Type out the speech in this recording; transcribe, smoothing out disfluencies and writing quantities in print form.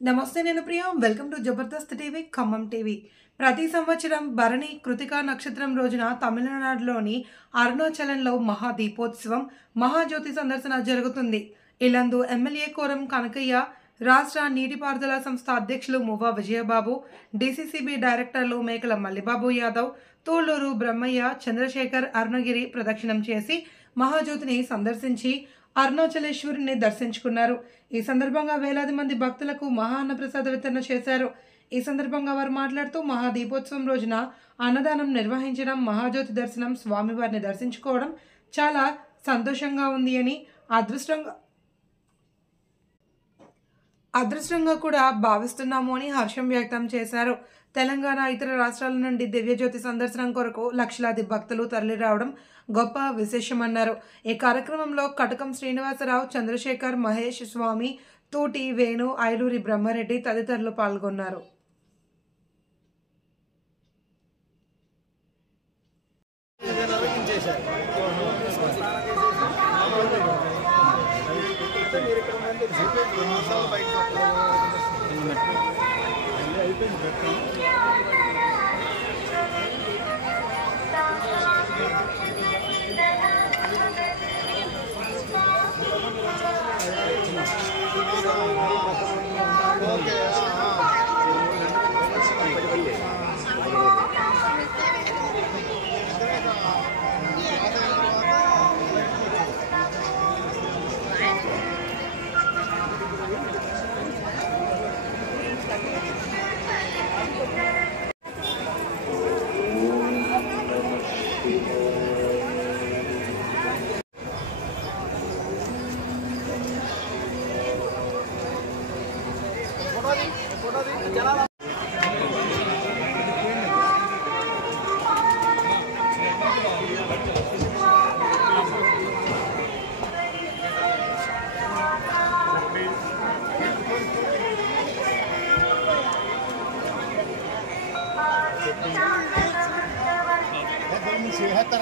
నమస్తే నేను Priya welcome to Jabardasth TV Khammam TV. ప్రతి సంవత్సరం భరణి కృతికా నక్షత్రం రోజున తమిళనాడులోని అరుణాచలంలో మహాదీపోత్సవం మహాజ్యోతి సందర్శన జరుగుతుంది. ఇలందు ఎమ్మెల్యే కోరం కనకయ్య, రాష్ట్ర నీటిపారుదల సంస్థ అధ్యక్షులు మువ్వ విజయబాబు, డీసీసీబీ డైరెక్టర్లు మేకల మల్లిబాబు యాదవ్, తూళ్లూరు బ్రహ్మయ్య, చంద్రశేఖర్ అరుణగిరి ప్రదక్షిణం చేసి మహాజ్యోతిని సందర్శించి అరుణాచలేశ్వరుని దర్శించుకున్నారు. ఈ సందర్భంగా వేలాది మంది భక్తులకు మహా అన్నప్రసాద వితరణ చేశారు. ఈ సందర్భంగా వారు మాట్లాడుతూ మహాదీపోత్సవం రోజున అన్నదానం నిర్వహించడం, మహాజ్యోతి దర్శనం, స్వామివారిని దర్శించుకోవడం చాలా సంతోషంగా ఉంది అని అదృష్టంగా కూడా భావిస్తున్నాము అని హర్షం వ్యక్తం చేశారు. తెలంగాణ, ఇతర రాష్ట్రాల నుండి దివ్యజ్యోతి సందర్శనం కొరకు లక్షలాది భక్తులు తరలిరావడం గొప్ప విశేషమన్నారు. ఈ కార్యక్రమంలో కటకం శ్రీనివాసరావు, చంద్రశేఖర్, మహేష్ స్వామి, తూటి వేణు, ఐలూరి బ్రహ్మారెడ్డి తదితరులు పాల్గొన్నారు. Sehat,